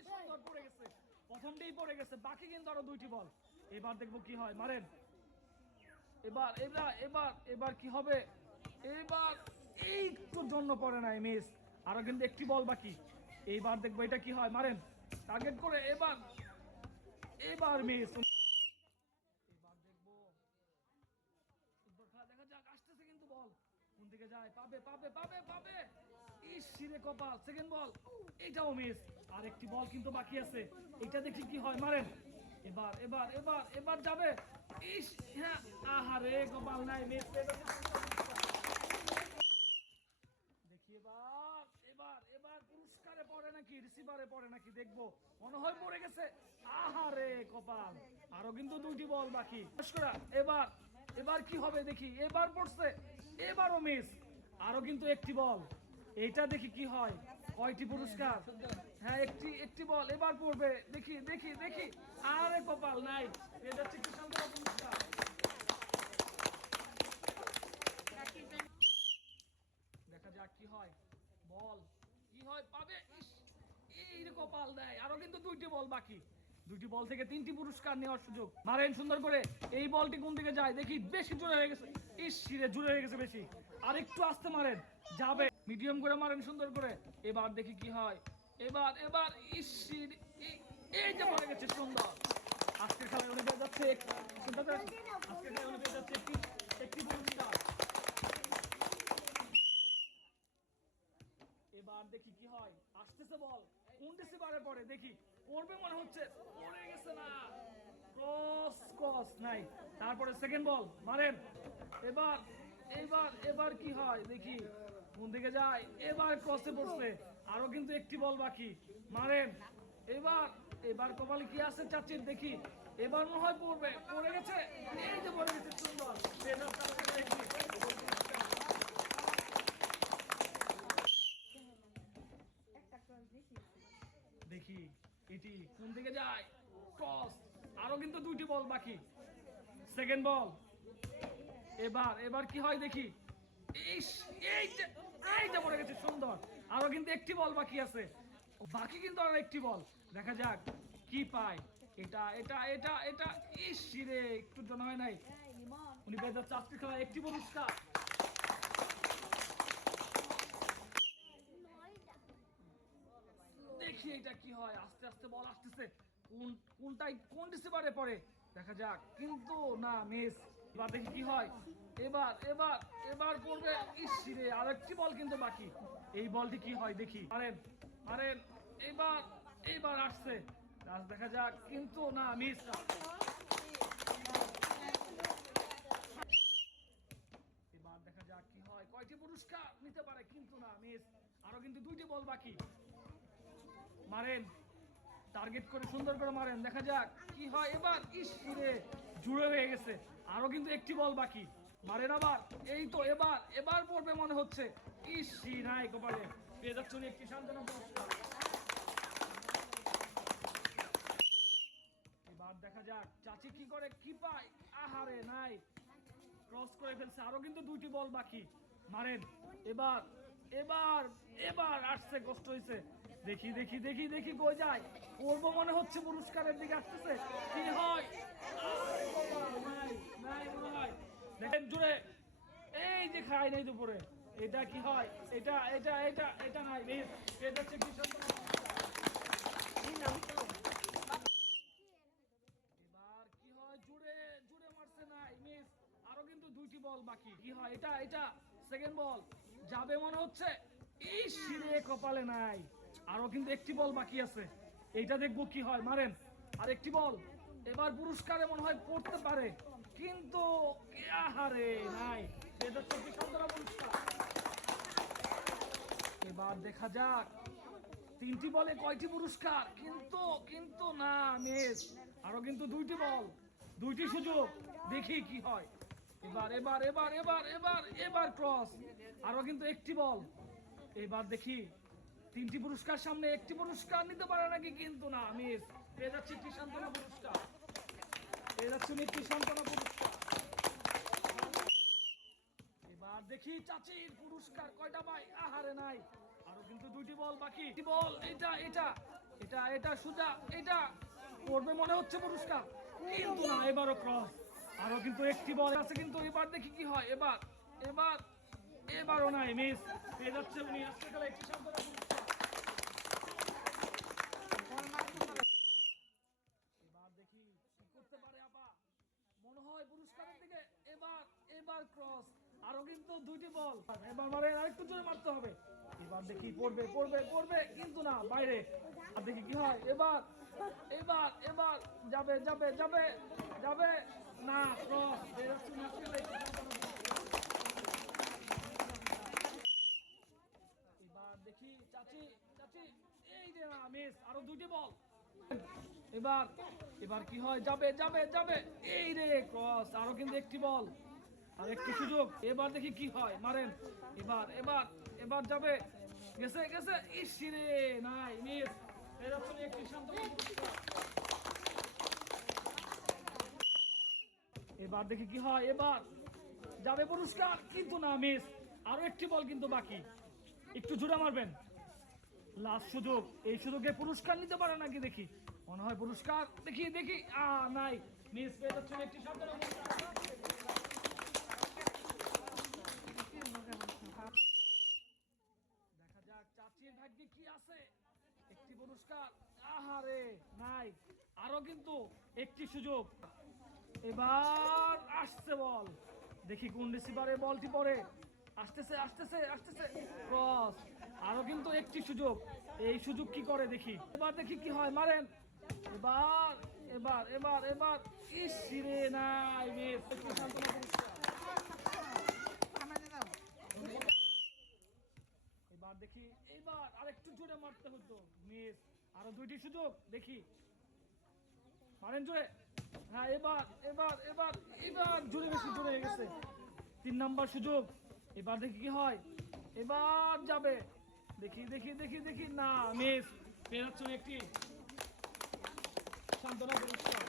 কি সুন্দর পড়ে গেছে, প্রথমটাই পড়ে গেছে, বাকি কিন্তু আরো দুইটি বল। এবার দেখবো কি হয়, মারেন। এবার এবার এবার এবার কি হবে, এবার একটুর জন্য পড়ে নাই, মিস। আরো কিন্তু একটি বল বাকি। এইবার দেখবো এটা কি হয়, মারেন টার্গেট করে। এবার এবার মিস। এবার দেখবো, দেখা যাক, আসতেছে কিন্তু বল কোন দিকে যায়, পাবে পাবে পাবে পাবে, ইস শিরে কপাল, সেকেন্ড বল, এটাও মিস। আর একটি বল কিন্তু বাকি আছে, এটা দেখি কি হয়, মারেন। এবার এবার এবার এবার যাবে, ইস, হ্যাঁ, আহারে কপাল নাই, মিস। দেখি এবার এবার এবার পুরস্কারে পড়ে নাকি রিসিভারে পড়ে নাকি দেখবো, মনে হয় পড়ে গেছে, আহারে কপাল। আরো কিন্তু দুইটি বল বাকি। এবার এবার কি হবে দেখি, এবার পড়ছে, এবারও মিস। আরো কিন্তু একটি বল, এইটা দেখি কি হয়, কয়টি পুরস্কার, হ্যাঁ একটি একটি বল, এবার পড়বে, দেখি দেখি দেখি, আরে কপাল নাই, এটা হচ্ছে কি সুন্দর পুরস্কার। দেখা যাক কি হয়, বল কি হয়, পাবে, এই কপাল দেয়। আরো কিন্তু দুইটি বল বাকি, দুইটি বল থেকে তিনটি পুরস্কার নেওয়ার সুযোগ। মারেন সুন্দর করে, এই বলটি কোন দিকে যায় দেখি, বেশি জোরে হয়ে গেছে, শিরে জোরে হয়ে গেছে বেশি, আর একটু আস্তে মারেন, যাবে, মিডিয়াম করে মারেন সুন্দর করে। এবার দেখি কি হয়, এবার এবার শির, এই যে পড়ে গেছে, সুন্দর। আজকের খেলায় উনি পেয়ে যাচ্ছে আজকের খেলায় উনি পেয়ে যাচ্ছে একটি পুরস্কার। এবার দেখি কি হয়, আসতেছে বল, কোন রিসিভারে পড়ে দেখি, পড়বে মনে হচ্ছে, পড়ে গেছে না, ক্রস ক্রস নাই। তারপরে সেকেন্ড বল, মারেন। এবার এবার এবার কি হয় দেখি, কোন দিকে যায়, এবার ক্রসে পড়ছে, আরো কিন্তু একটি বল বাকি, মারেন। এবার এবার কপালে কি আছে চাচির দেখি, এবার মনে হয় পড়বে, পড়ে গেছে, এই যে পড়ে গেছে, সুন্দর। দেখি এটি কোন দিকে যায়, ক্রস, আরো কিন্তু দুইটি বল বাকি, সেকেন্ড বল। এবার এবার কি হয় দেখি, এইটা পড়ে গেছে, সুন্দর। আরো কিন্তু একটি বল বাকি আছে, বাকি কিন্তু আরো একটি বল, দেখা যাক কি পায়। এটা এটা এটা এটা, রে একটু জন্য হয় নাই, উনি পেয়ে যাচ্ছে আজকে খেলা একটি পুরস্কার। দেখি এটা কি হয়, আস্তে আস্তে বল আসতেছে, কোন রিসিভারে পড়ে, দেখা যাক, কিন্তু না, মিস। এবার দেখি কি হয়, এবার এবার এবার পড়বে, রে আরেকটি বল কিন্তু বাকি, এই বলটি কি হয় দেখি, মারেন মারেন। এবার এবার আসছে, দেখা যাক, কিন্তু না, মিস। এবার দেখা যাক কি হয়, কয়টি পুরস্কার নিতে পারে, কিন্তু না, মিস। আরো কিন্তু দুইটি বল বাকি, মারেন টার্গেট করে সুন্দর করে মারেন, দেখা যাক কি হয়। এবার রে জুড়ে হয়ে গেছে, আরো কিন্তু একটি বল বাকি, মারেন আবার, এই তো এবার এবার পড়বে মনে হচ্ছে, নাই কপালে, পেয়ে যাচ্ছে একটি সান্ত্বনা পুরস্কার। এবার দেখা যাক চাচি কি করে, কি পায়, আহারে নাই, ক্রস করে ফেলছে, আরো কিন্তু দুইটি বল বাকি, মারেন। এবার এবার এবার আসছে, কষ্ট হয়েছে, দেখি দেখি দেখি দেখি কই যায়, করবো মনে হচ্ছে, পুরস্কারের দিকে আসতেছে, কি হয়, দেখেন জুড়ে, এই যে খাই নাই দুপুরে, এটা কি হয়, এটা এটা এটা এটা নাই, এটা হচ্ছে কি সুন্দর। এবার কি হয়, জুড়ে জুড়ে মারছে, নাই, মিস। আরো কিন্তু দুইটি বল বাকি, কি হয়, এটা এটা সেকেন্ড বল, যাবে মনে হচ্ছে, এই শিরে কপালে নাই, আরো কিন্তু একটি বল বাকি আছে, এইটা দেখবো কি হয়, মারেন। আর একটি বল, এবার পুরস্কারে মনে হয় পড়তে পারে, কিন্তু আহারে নাই, এটা হচ্ছে সুন্দর পুরস্কার। এবার দেখা যাক তিনটি বলে কয়টি পুরস্কার, কিন্তু কিন্তু না, মিস। আরো কিন্তু দুইটি বল, দুইটি সুযোগ, দেখি কি হয়। এবার এবার এবার এবার এবার এবার ক্রস, আরো কিন্তু একটি বল, এবার দেখি তিনটি পুরস্কার সামনে, একটি পুরস্কার নিতে পারে নাকি, কিন্তু না, মিস। পেয়ে যাচ্ছে একটি সান্ত্বনা পুরস্কার, পেয়ে যাচ্ছে একটি সান্ত্বনা পুরস্কার। এবার দেখি চাচির পুরস্কার কয়টা পাই, আহারে নাই, আরো আরো কিন্তু দুইটি বল বাকি। বল এটা এটা এটা এটা সুজা এটা করবে মনে হচ্ছে পুরস্কার, কিন্তু না, এবারও ক্রস। আরো কিন্তু একটি বল আছে, কিন্তু এবার দেখি কি হয়। এবার এবার এবারও নাই, মিস। পেয়ে যাচ্ছে উনি আজকে খেলা একটি সান্ত্বনা পুরস্কার। এবার দেখি কি করতে পারে আপা, মনে হয় পুরস্কারের দিকে। এবার এবার ক্রস, আরো কিন্তু দুইটি বল। এবার মারে, আরেকটু জোরে মারতে হবে। এবার দেখি পড়বে পড়বে পড়বে, কিন্তু না, বাইরে। আর দেখি কি হয়। এবার এবার এবার যাবে যাবে যাবে যাবে, না, ক্রস। এবার দেখি চাচি চাচি, এই যে না, মিস। আরো দুইটি বল। এবার এবার কি হয়, যাবে যাবে যাবে, এই রে ক্রস। আরো কিন্তু একটি বল, আর একটি সুযোগ। এবার দেখি কি হয়, মারেন। এবার এবার এবার যাবে, গেছে গেছে, ইস রে, নাই, মিস। এর আসলে একটি সান্ত্বনা পুরস্কার। এবার দেখি কি হয়। এবার যাবে পুরস্কার, কিন্তু না, মিস। আরো একটি বল কিন্তু বাকি, একটু জোরে মারবেন। লাস্ট সুযোগ, এই সুযোগে পুরস্কার নিতে পারে নাকি দেখি। মনে হয় পুরস্কার, দেখি দেখি, নাই, মিস। পেয়ে যাচ্ছেন একটি সান্ত্বনা পুরস্কার। দেখা যাক চাচির ভাগ্যে কি আছে। একটি পুরস্কার, আহারে, নাই। আরো কিন্তু একটি সুযোগ। এবার আসছে বল, দেখি কোন রিসিভারে বলটি পড়ে। আসতেছে আসতেছে আসতেছে, ক্রস। আরো কিন্তু একটি সুযোগ, এই সুযোগ কি করে দেখি। এবার দেখি কি হয়, মারেন। এবার এবার এবার এবার, ইস রে, নাই, মিস। একটি সান্ত্বনা পুরস্কার। এবার দেখি, এবার আরেকটু জোরে মারতে হতো, মিস। আরো দুইটি সুযোগ, দেখি, মারেন জোরে। হ্যাঁ, এবার এবার এবার এবার জোরে, বেশি জোরে হয়ে গেছে। 3 নাম্বার সুযোগ। এবার দেখি কি হয়। এবার যাবে, দেখি দেখি দেখি দেখি, না, মিস। পেয়ে যাচ্ছেন একটি সান্ত্বনা পুরস্কার।